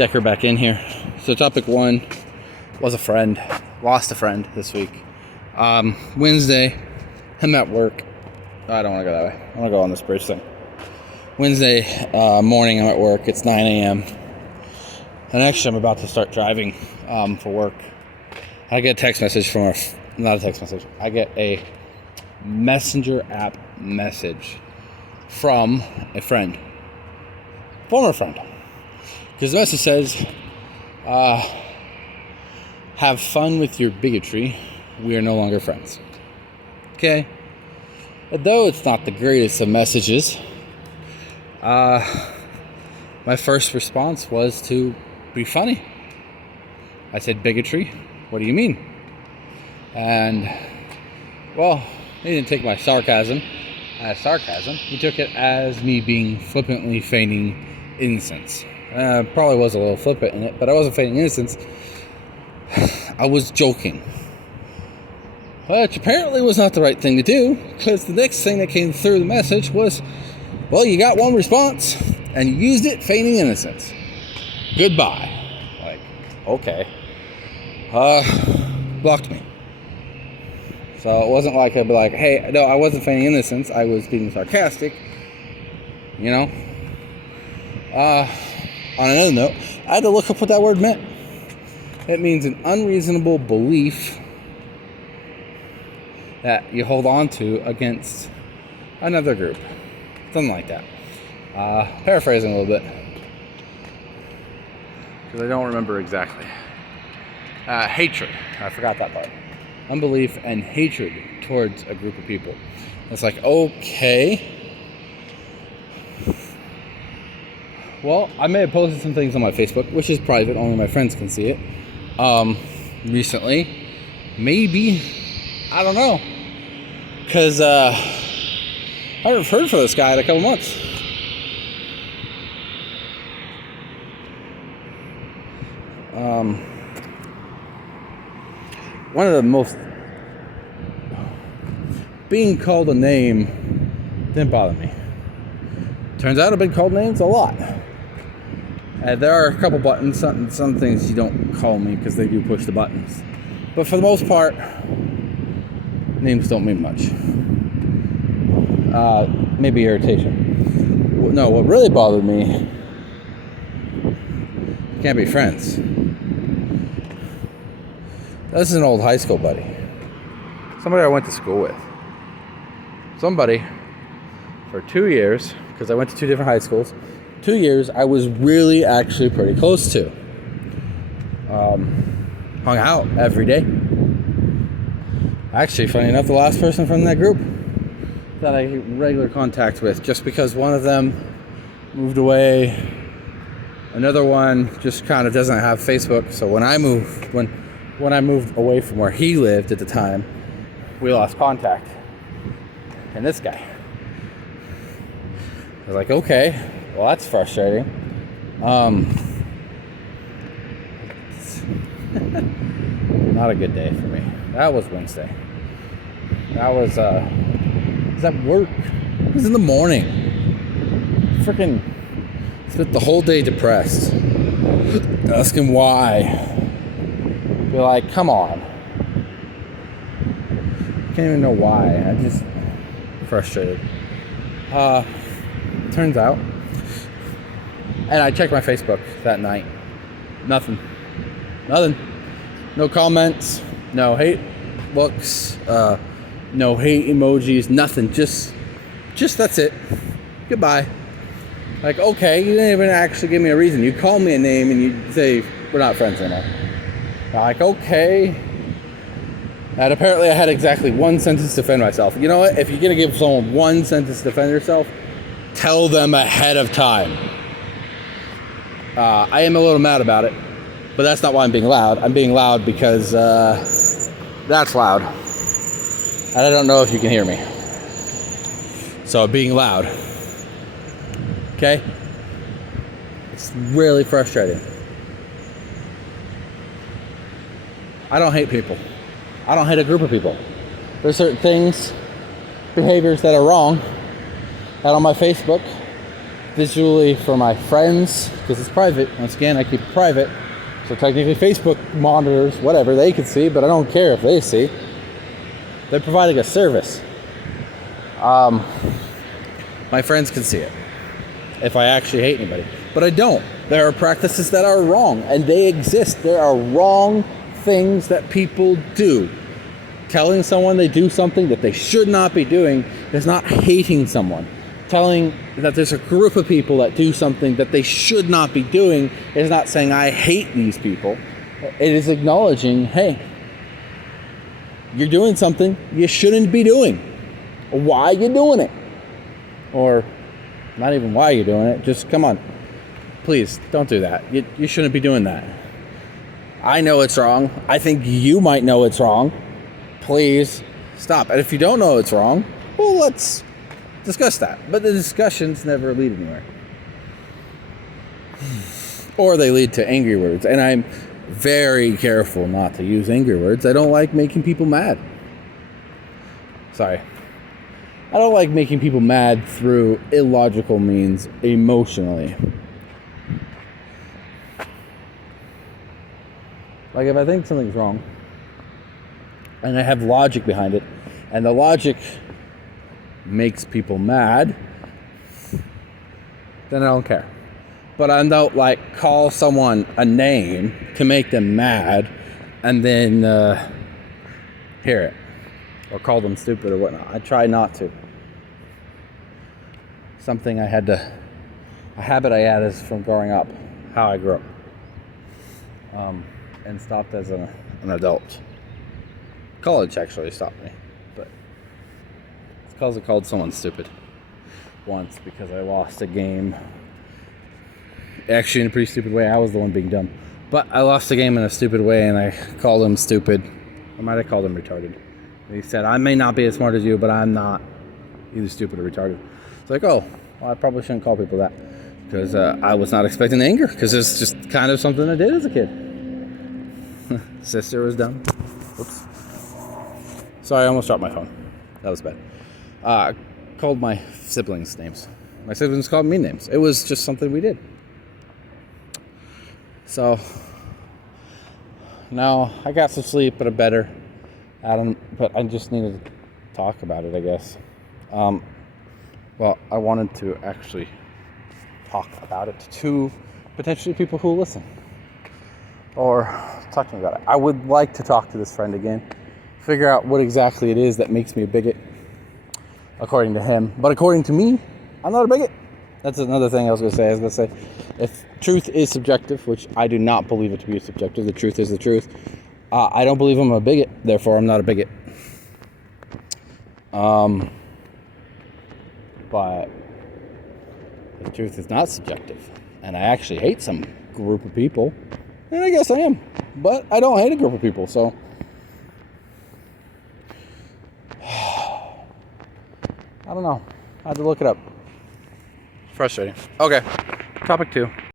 Decker back in here. So topic 1 was a friend. Lost a friend this week. Wednesday, I'm at work. I don't want to go that way. I want to go on this bridge thing. Wednesday morning, I'm at work. It's 9 a.m. And actually, I'm about to start driving for work. I get a text message from not a text message. I get a messenger app message from a friend. Former friend. Because the message says, have fun with your bigotry. We are no longer friends. Okay? Though it's not the greatest of messages, my first response was to be funny. I said, bigotry? What do you mean? And, well, he didn't take my sarcasm as sarcasm. He took it as me being flippantly feigning innocence. Probably was a little flippant in it, but I wasn't feigning innocence. I was joking. Which apparently was not the right thing to do, because the next thing that came through the message was, well, you got one response, and you used it feigning innocence. Goodbye. Like, okay. Blocked me. So it wasn't like I'd be like, hey, no, I wasn't feigning innocence, I was being sarcastic. You know? On another note, I had to look up what that word meant. It means an unreasonable belief that you hold on to against another group. Something like that. Paraphrasing a little bit, because I don't remember exactly. Hatred. I forgot that part. Unbelief and hatred towards a group of people. It's like, okay. Well, I may have posted some things on my Facebook, which is private, only my friends can see it. Recently. Maybe. I don't know. Because I haven't heard from this guy in a couple months. One of the most... Being called a name didn't bother me. Turns out I've been called names a lot. There are a couple buttons, some things you don't call me because they do push the buttons. But for the most part, names don't mean much. Maybe irritation. No, what really bothered me, you can't be friends. This is an old high school buddy. Somebody I went to school with. Somebody, for 2 years, because I went to 2 different high schools, 2 years I was really actually pretty close to. Hung out every day. Actually, funny enough, the last person from that group that I had regular contact with, just because one of them moved away, another one just kind of doesn't have Facebook. So when I moved away from where he lived at the time, we lost contact. And this guy, I was like, okay, well, that's frustrating. Not a good day for me. That was Wednesday. That was at work. It was in the morning. Freaking spent the whole day depressed. Asking why. Be like, come on. Can't even know why. I just frustrated. Turns out, and I checked my Facebook that night. Nothing. No comments. No hate looks. No hate emojis. Nothing. Just that's it. Goodbye. Like, okay, you didn't even actually give me a reason. You call me a name and you say we're not friends anymore. Like, okay. And apparently I had exactly one sentence to defend myself. You know what? If you're going to give someone one sentence to defend yourself, tell them ahead of time. I am a little mad about it, but that's not why I'm being loud. I'm being loud because that's loud. And I don't know if you can hear me. So I'm being loud. Okay? It's really frustrating. I don't hate people. I don't hate a group of people. There's certain things, behaviors that are wrong, that on my Facebook visually for my friends, because it's private. Once again, I keep it private. So technically Facebook monitors whatever they can see, but I don't care if they see. They're providing a service. My friends can see it if I actually hate anybody. But I don't. There are practices that are wrong, and they exist. There are wrong things that people do. Telling someone they do something that they should not be doing is not hating someone. Telling that there's a group of people that do something that they should not be doing is not saying I hate these people. It is acknowledging, hey, you're doing something you shouldn't be doing. Why are you doing it? Or not even why you're doing it, just come on. Please, don't do that. You shouldn't be doing that. I know it's wrong. I think you might know it's wrong. Please stop. And if you don't know it's wrong, well, let's discuss that. But the discussions never lead anywhere. Or they lead to angry words. And I'm very careful not to use angry words. I don't like making people mad. Sorry. I don't like making people mad through illogical means emotionally. Like if I think something's wrong and I have logic behind it, and the logic makes people mad, then I don't care. But I don't like call someone a name to make them mad and then hear it or call them stupid or whatnot. I try not to. Something a habit I had is from growing up, how I grew up, and stopped as an adult. College actually stopped me, but it's because I called someone stupid once because I lost a game. Actually, in a pretty stupid way. I was the one being dumb, but I lost the game in a stupid way, and I called him stupid. I might have called him retarded. He said, "I may not be as smart as you, but I'm not either stupid or retarded." It's like, oh, well, I probably shouldn't call people that because I was not expecting anger because it's just kind of something I did as a kid. Sister was dumb. Whoops. Sorry, I almost dropped my phone. That was bad. I called my siblings names. My siblings called me names. It was just something we did. So now I got some sleep, but I'm better. But I just needed to talk about it, I guess. Well, I wanted to actually talk about it to potentially people who listen or talk to me about it. I would like to talk to this friend again, figure out what exactly it is that makes me a bigot, according to him. But according to me, I'm not a bigot. That's another thing I was going to say. I was going to say, if truth is subjective, which I do not believe it to be subjective, the truth is the truth. I don't believe I'm a bigot, therefore I'm not a bigot. But the truth is not subjective, and I actually hate some group of people, and I guess I am. But I don't hate a group of people, so I don't know. I had to look it up. Frustrating. Okay, topic 2.